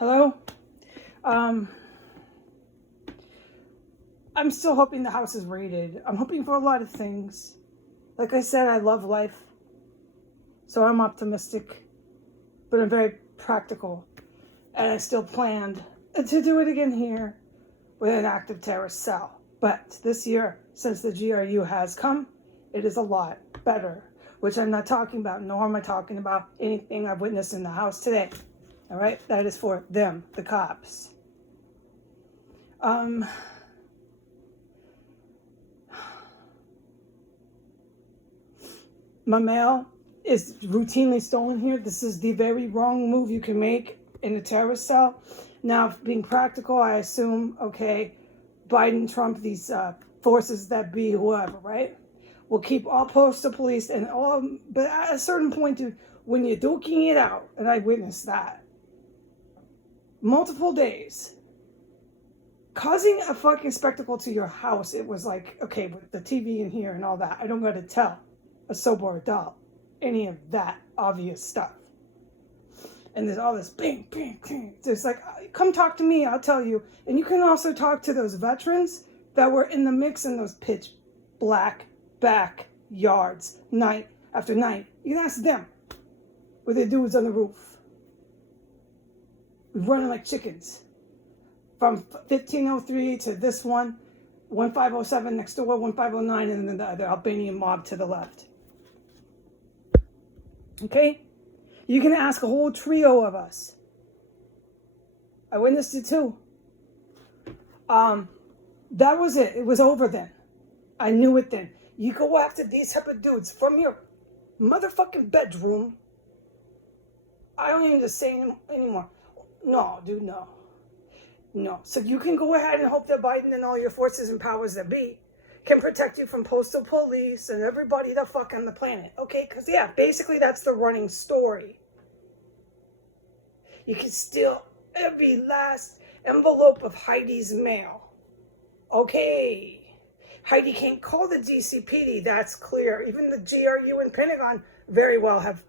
Hello? Um, I'm still hoping the house is raided. I'm hoping for a lot of things. Like I said, I love life. So I'm optimistic. But I'm very practical. And I still planned to do it again here with an active terrorist cell. But this year, since the GRU has come, it is a lot better. Which I'm not talking about, nor am I talking about anything I've witnessed in the house today. All right? That is for them, the cops. My mail is routinely stolen here. This is the very wrong move you can make in a terrorist cell. Now, being practical, I assume, okay, Biden, Trump, these forces that be, whoever, right, will keep all postal police and all, but at a certain point, when you're duking it out, and I witnessed that, multiple days, causing a fucking spectacle to your house, it was like, okay, with the TV in here and all that, I don't got to tell a sober adult any of that obvious stuff. And there's all this bing, bing, bing. It's like, come talk to me, I'll tell you. And you can also talk to those veterans that were in the mix in those pitch black backyards, night after night. You can ask them with their dudes on the roof, running like chickens. From 1503 to this one, 1507 next door, 1509, and then the Albanian mob to the left. Okay? You can ask a whole trio of us. I witnessed it too. That was it. It was over then. I knew it then. You go after these type of dudes from your motherfucking bedroom. I don't even just say anymore. No, dude, no. No. So you can go ahead and hope that Biden and all your forces and powers that be can protect you from postal police and everybody the fuck on the planet. Okay? Because, yeah, basically that's the running story. You can steal every last envelope of Heidi's mail. Okay. Heidi can't call the DCPD, that's clear. Even the GRU and Pentagon very well have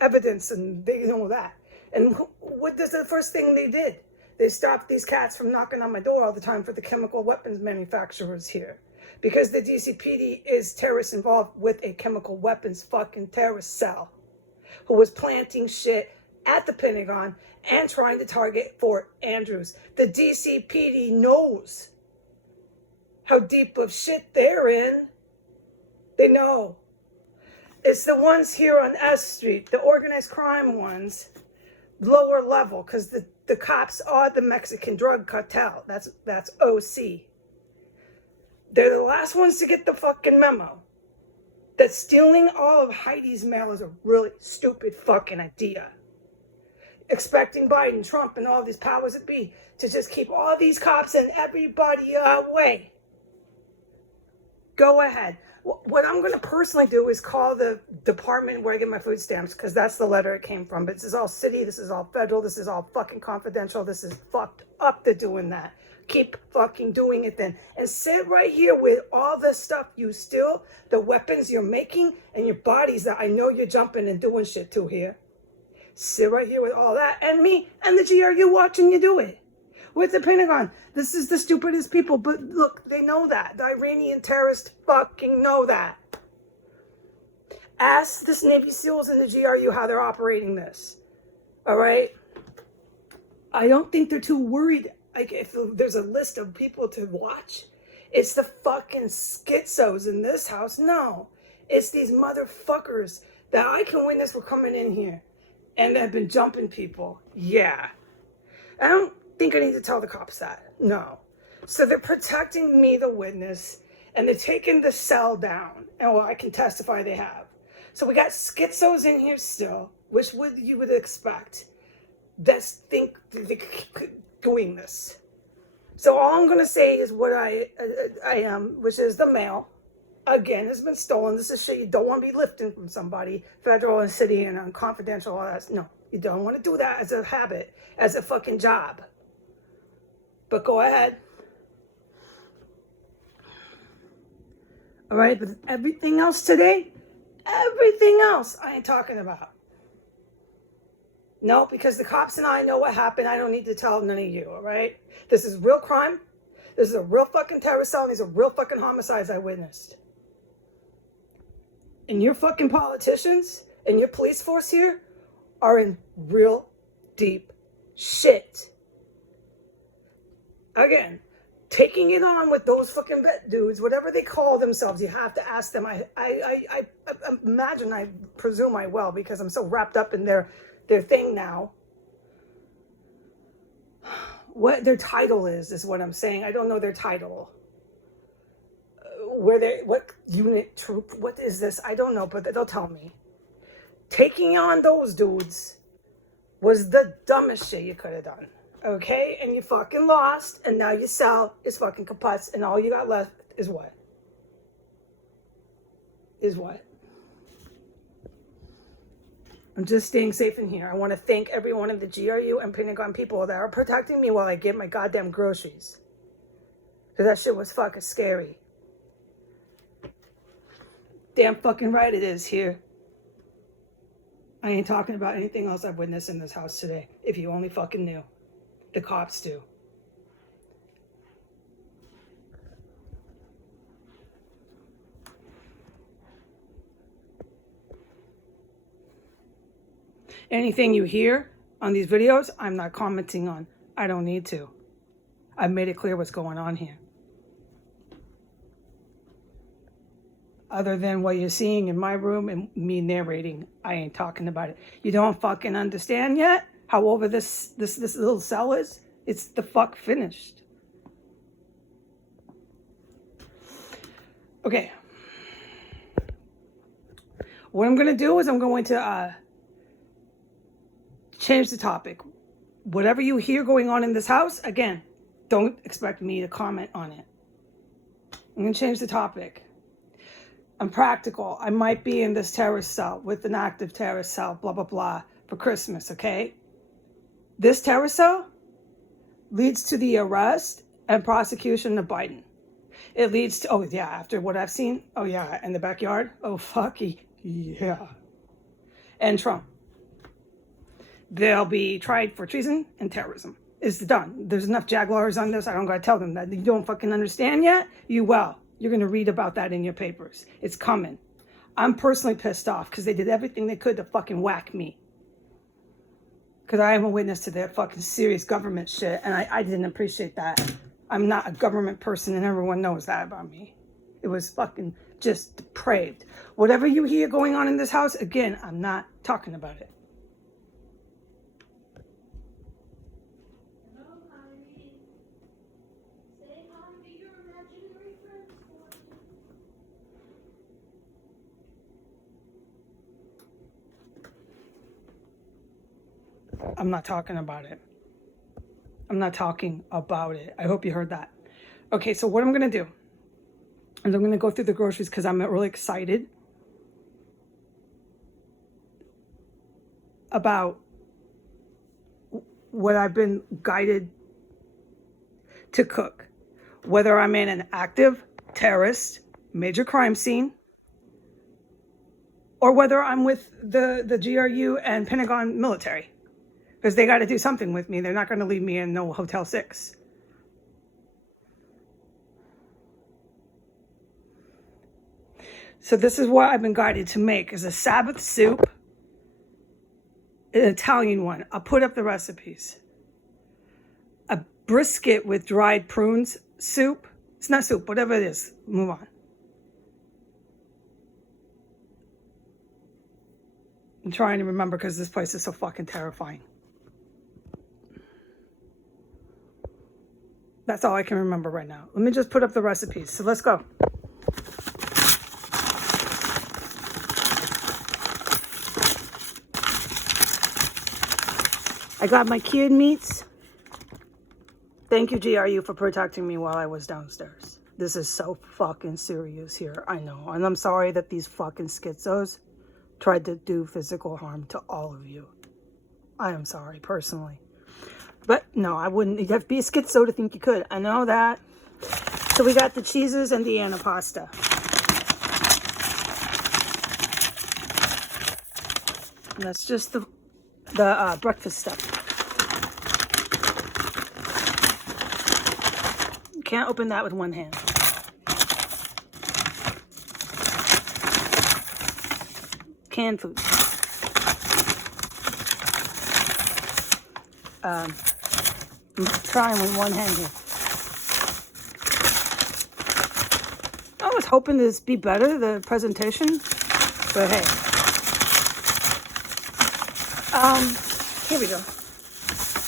evidence, and they know that. And what is the first thing they did? They stopped these cats from knocking on my door all the time for the chemical weapons manufacturers here. Because the DCPD is terrorist involved with a chemical weapons fucking terrorist cell who was planting shit at the Pentagon and trying to target Fort Andrews. The DCPD knows how deep of shit they're in. They know. It's the ones here on S Street, the organized crime ones, lower level, because the cops are the Mexican drug cartel. That's OC. They're the last ones to get the fucking memo that stealing all of Heidi's mail is a really stupid fucking idea. Expecting Biden, Trump, and all these powers that be to just keep all these cops and everybody away. Go ahead. What I'm going to personally do is call the department where I get my food stamps, because that's the letter it came from. But this is all city, this is all federal, this is all fucking confidential, this is fucked up, they're doing that. Keep fucking doing it then. And sit right here with all the stuff you steal, the weapons you're making, and your bodies that I know you're jumping and doing shit to here. Sit right here with all that, and me and the GRU watching you do it. With the Pentagon. This is the stupidest people, but look, they know that. The Iranian terrorists fucking know that. Ask the Navy SEALs and the GRU how they're operating this. All right? I don't think they're too worried. Like, if there's a list of people to watch, it's the fucking schizos in this house. No. It's these motherfuckers that I can witness were coming in here and have been jumping people. Yeah. I don't think I need to tell the cops that. No. So they're protecting me, the witness, and they're taking the cell down. And well, I can testify they have. So we got schizos in here still, which you would expect. That's think they're doing this. So all I'm going to say is what I am, which is the mail, again, has been stolen. This is shit you don't want to be lifting from somebody, federal and city and confidential, all that. No, you don't want to do that as a habit, as a fucking job. But go ahead. All right, but everything else today, everything else I ain't talking about. No, because the cops and I know what happened. I don't need to tell none of you, all right? This is real crime. This is a real fucking terror cell, and these are real fucking homicides I witnessed. And your fucking politicians and your police force here are in real deep shit. Again, taking it on with those fucking vet dudes, whatever they call themselves, you have to ask them. I imagine, I presume I will, because I'm so wrapped up in their thing now. What their title is what I'm saying. I don't know their title. What unit, troop, what is this? I don't know, but they'll tell me. Taking on those dudes was the dumbest shit you could have done. Okay? And you fucking lost, and now your cell is fucking kaput, and all you got left is what? I'm just staying safe in here. I want to thank every one of the GRU and Pentagon people that are protecting me while I get my goddamn groceries. Because that shit was fucking scary. Damn fucking right it is here. I ain't talking about anything else I've witnessed in this house today. If you only fucking knew. The cops do. Anything you hear on these videos, I'm not commenting on. I don't need to. I've made it clear what's going on here. Other than what you're seeing in my room and me narrating, I ain't talking about it. You don't fucking understand yet how over this little cell is? It's the fuck finished. Okay. What I'm going to do is I'm going to change the topic. Whatever you hear going on in this house, again, don't expect me to comment on it. I'm going to change the topic. I'm practical. I might be in this terrorist cell with an active terrorist cell, blah, blah, blah, for Christmas, okay? This terrorist cell leads to the arrest and prosecution of Biden. It leads to, oh yeah, after what I've seen, oh yeah, in the backyard, oh fuck, yeah. And Trump. They'll be tried for treason and terrorism. It's done. There's enough jaguars on this. I don't gotta tell them that. You don't fucking understand yet? You will. You're gonna read about that in your papers. It's coming. I'm personally pissed off because they did everything they could to fucking whack me. Because I am a witness to their fucking serious government shit, and I didn't appreciate that. I'm not a government person, and everyone knows that about me. It was fucking just depraved. Whatever you hear going on in this house, again, I'm not talking about it. I'm not talking about it. I'm not talking about it. I hope you heard that. Okay, so what I'm going to do is I'm going to go through the groceries because I'm really excited about what I've been guided to cook. Whether I'm in an active terrorist, major crime scene, or whether I'm with the GRU and Pentagon military. Because they got to do something with me. They're not going to leave me in no Hotel 6. So this is what I've been guided to make, is a Sabbath soup, an Italian one. I'll put up the recipes. A brisket with dried prunes soup. It's not soup, whatever it is. Move on. I'm trying to remember because this place is so fucking terrifying. That's all I can remember right now. Let me just put up the recipes. So let's go. I got my cured meats. Thank you, GRU, for protecting me while I was downstairs. This is so fucking serious here. I know. And I'm sorry that these fucking schizos tried to do physical harm to all of you. I am sorry, personally. But no, I wouldn't. You'd have to be a schizo to think you could. I know that. So we got the cheeses and the antipasta. And that's just the the breakfast stuff. You can't open that with one hand. Canned food. I'm trying with one hand here. I was hoping this be better, the presentation, but hey. Here we go.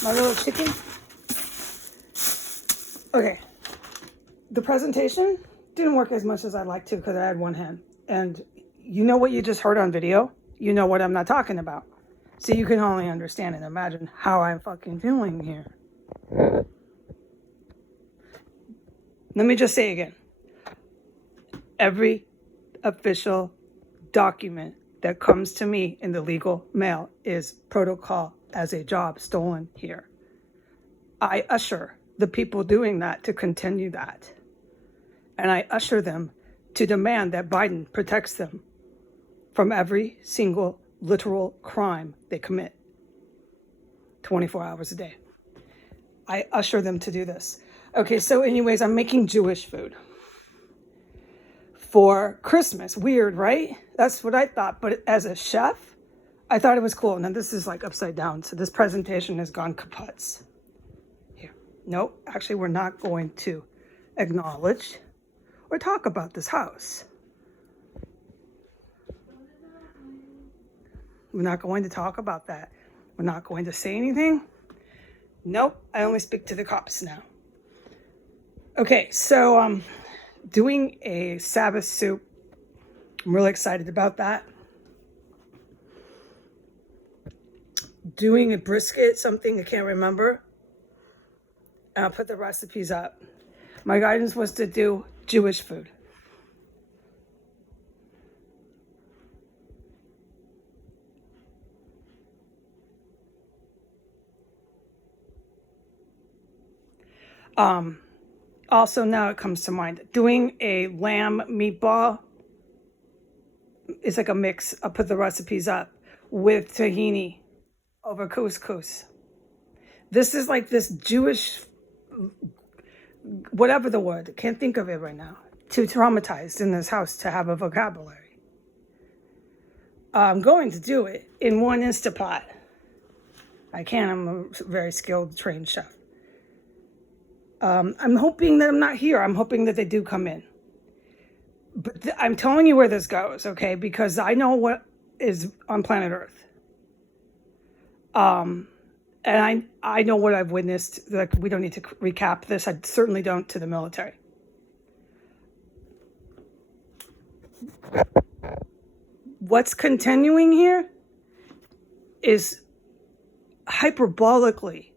My little chicken. Okay. The presentation didn't work as much as I'd like to because I had one hand. And you know what you just heard on video? You know what I'm not talking about. So you can only understand and imagine how I'm fucking feeling here. Let me just say again. Every official document that comes to me in the legal mail is protocol as a job stolen here. I usher the people doing that to continue that. And I usher them to demand that Biden protects them from every single literal crime they commit 24 hours a day. I usher them to do this. Okay, so anyways, I'm making Jewish food for Christmas. Weird, right? That's what I thought. But as a chef, I thought it was cool. Now this is like upside down. So this presentation has gone kaputs. Here. Nope. Actually, we're not going to acknowledge or talk about this house. We're not going to talk about that. We're not going to say anything. Nope. I only speak to the cops now. Okay, so doing a Sabbath soup. I'm really excited about that. Doing a brisket, something I can't remember. I'll put the recipes up. My guidance was to do Jewish food. Also, now it comes to mind, doing a lamb meatball is like a mix. I'll put the recipes up with tahini over couscous. This is like this Jewish, whatever the word, can't think of it right now. Too traumatized in this house to have a vocabulary. I'm going to do it in one Instapot. I can, I'm a very skilled, trained chef. I'm hoping that I'm not here. I'm hoping that they do come in. But I'm telling you where this goes, okay? Because I know what is on planet Earth. And I know what I've witnessed. Like, we don't need to recap this. I certainly don't to the military. What's continuing here is hyperbolically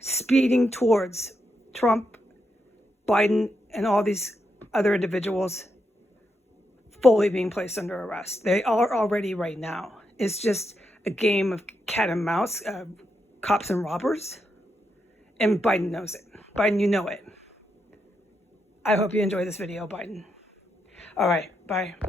speeding towards Trump, Biden, and all these other individuals fully being placed under arrest. They are already right now. It's just a game of cat and mouse, cops and robbers. And Biden knows it. Biden, you know it. I hope you enjoy this video, Biden. All right, bye.